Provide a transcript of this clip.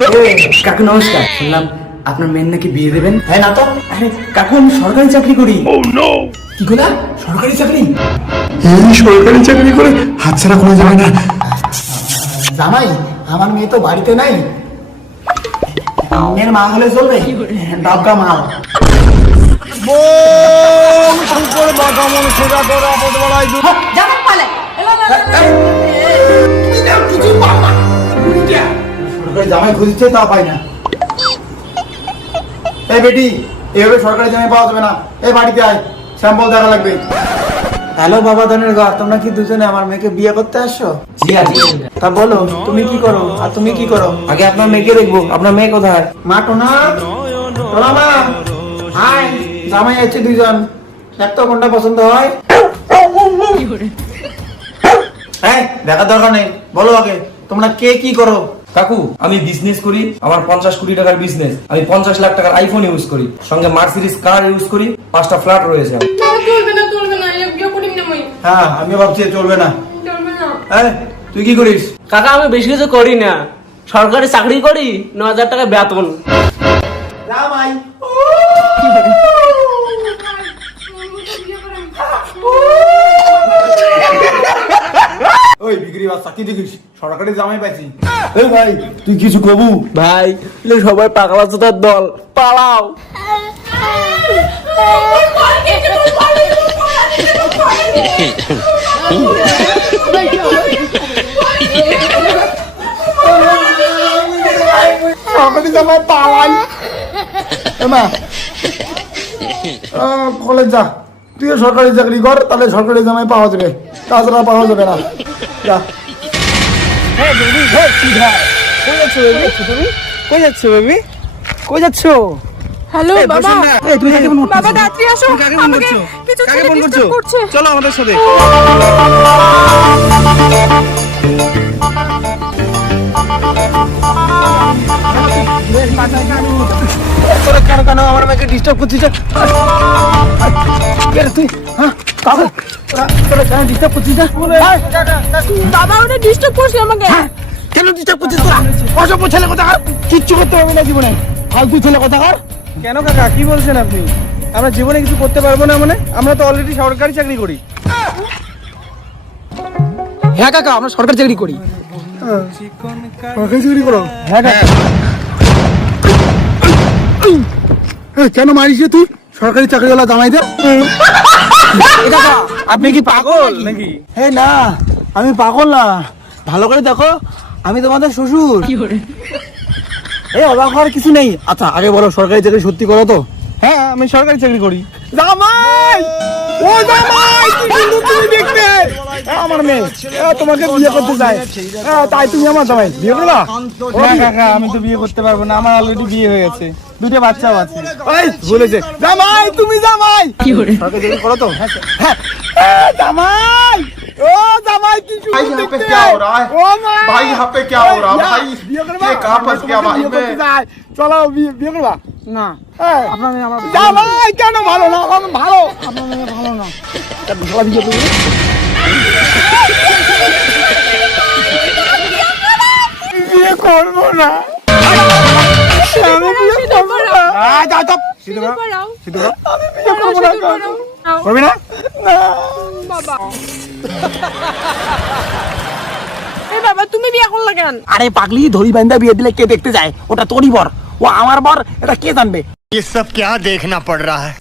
কাকু নমস্কার শুনলাম আপনার মেয়ের নাকি বিয়ে দেবেন হ্যাঁ না তো আরে কাকু আমি সরকারি চাকরি করি কি করলা সরকারি চাকরি এই সরকারি চাকরি করে হাতছাড়া করা যাবে না জামাই আমার মেয়ে তো বাড়িতে নাই মেয়ের মা হলে চলবে ডাবকা মাল জামাই পালে এলো, এলো, এলো, এলো। জামাই খুঁজছে তা পাই না। এই বেটি এভাবে সরকারি জামাই পাওয়া যাবে না। এই বাড়িতে আয় স্যাম্পল দেখা লাগবে। হ্যালো বাবা ধনের ঘর তোমরা কি দুজনে আমার মেয়েকে বিয়ে করতে আসছো? জি আজকে তা বলো তুমি কি করো? আর তুমি কি করো? আগে আপনার মেয়েকে দেখব আপনার মেয়ে কোথায়? মা টোনা টোনা মা হাই জামাই আছে দুইজন। একটা কোনটা পছন্দ হয়? এই দেখার দরকার নেই। বলো আগে তোমরা কে কি করো? কাকু আমি বিজনেস করি আমার পঞ্চাশ কোটি টাকার বিজনেস আমি পঞ্চাশ লাখ টাকার আইফোন ইউজ করি সঙ্গে মার্সিডিস কার ইউজ করি পাঁচটা ফ্ল্যাট রয়েছে। চলবে না চলবে না এ বিয়ে করিম না মই। হ্যাঁ আমি ভাবছি চলবে না। চলবে না। তুই কি করিস? কাকা আমি বেশি কিছু করি না। সরকারি চাকরি করি ন হাজার টাকা বেতন। জামাই ওই বিক্রি বাচ্চা কি দেখিস। সরকারি জামাই পাইছি। এই ভাই তুই কিছু কবু? ভাই সবাই দল। পালাও। সরকারি জামাই পালাই। এমা কলেজ যা। তুইও সরকারি চাকরি কর তাহলে সরকারি জামাই পাওয়া যাবে। তাছাড়া পাওয়া যাবে না। যা। কই যাচ্ছ বেবি? কই যাচ্ছ হ্যালো বাবা। এই তুই কাকে ফোন বাবা তাড়াতাড়ি আসো। আমাকে কিছু ছেলে ডিস্টার্ব করছে? চলো আমাদের সাথে। কেন কেন আমার মেয়েকে ডিস্টার্ব করছিস? ডিস্টার্ব কেন ডিস্টার্ব করছিস করতে না জীবনে ছেলে কথা কেন কাকা কি বলছেন আপনি আমরা জীবনে কিছু করতে পারব না মানে আমরা তো অলরেডি সরকারি চাকরি করি হ্যাঁ কাকা আমরা সরকারি চাকরি করি চাকরি করো হ্যাঁ কেন মারিস তুই? সরকারি চাকরিওয়ালা জামাই দে। আপনি কি পাগল নাকি? হে না আমি পাগল না। ভালো করে দেখো আমি তোমাদের শ্বশুর। এই অবাক হওয়ার কিছু নেই। আচ্ছা আগে বলো সরকারি চাকরি সত্যি করো তো? হ্যাঁ আমি সরকারি চাকরি করি। জামাই! ও জামাই কি সুন্দর তুমি দেখতে। আমার মেয়ে এ, তোমাকে বিয়ে করতে চাই এ, তাই তুমি আমার জামাই বিয়ে করবা না কাকা আমি তো বিয়ে করতে পারবো না আমার অলরেডি বিয়ে হয়ে গেছে দুটো বাচ্চাও আছে এই বলেছে জামাই তুমি জামাই কি করে সরকারি চাকরি করো তো হ্যাঁ এ, জামাই ও জামাই কি সুন্দর यहाँ पे দেখতে क्या हो रहा है? ও মা भाई यहाँ पे क्या हो रहा है ইয়া, भाई বিয়ে করবা ये कहाँ फंस गया তোমাকে भाई বিয়ে করতে मैं চাই। চলো বিয়ে বিয়ে করবা না আপনার মেয়ে আমার জামাই কেন ভালো না আমার ভালো আপনার মেয়ে ভালো না তা বিশালা বিয়ে করবি বিয়ে করবো না আমি বিয়ে করবো না আয়, যাও, যাও। সিধু করো, করাও সিধু করো। আমি বিয়ে করবো না কাকু। করবি না না বাবা এই বাবা তুমি বিয়ে করলা কেন আরে পাগলি ধরি বান্ধা বিয়ে দিলে কে দেখতে যায় ওটা তোরই বর ও আমার বর এটা কে জানবে ये सब क्या देखना पड़ रहा है